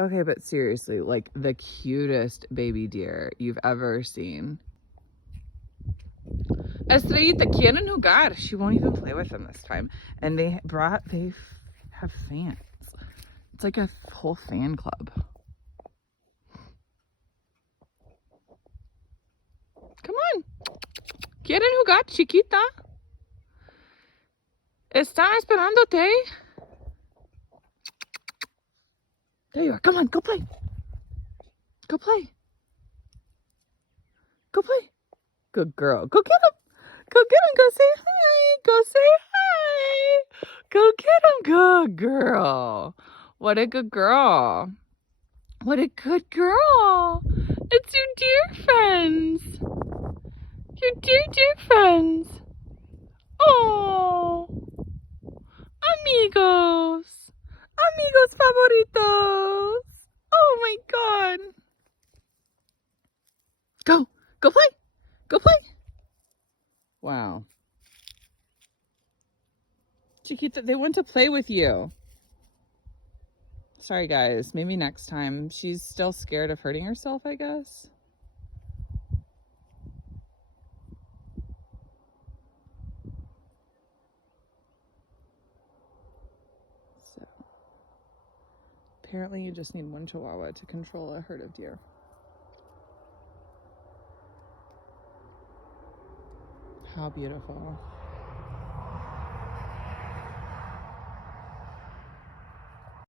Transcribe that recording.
Okay, but seriously, like the cutest baby deer you've ever seen. Estrellita, quieren jugar. She won't even play with them this time. And they have fans. It's like a whole fan club. Come on. ¿Quieren jugar, chiquita? Están esperándote. There you are. Come on, go play. Go play. Go play. Good girl. Go get him. Go get him. Go say hi. Go say hi. Go get him. Good girl. What a good girl. What a good girl. It's your dear friends. Your dear friends. Oh. Amigos. Amigos favoritos. Oh my God. Go. Go play. Go play. Wow. Chiquita, they want to play with you. Sorry, guys. Maybe next time. She's still scared of hurting herself, I guess. So, apparently you just need one chihuahua to control a herd of deer. How beautiful.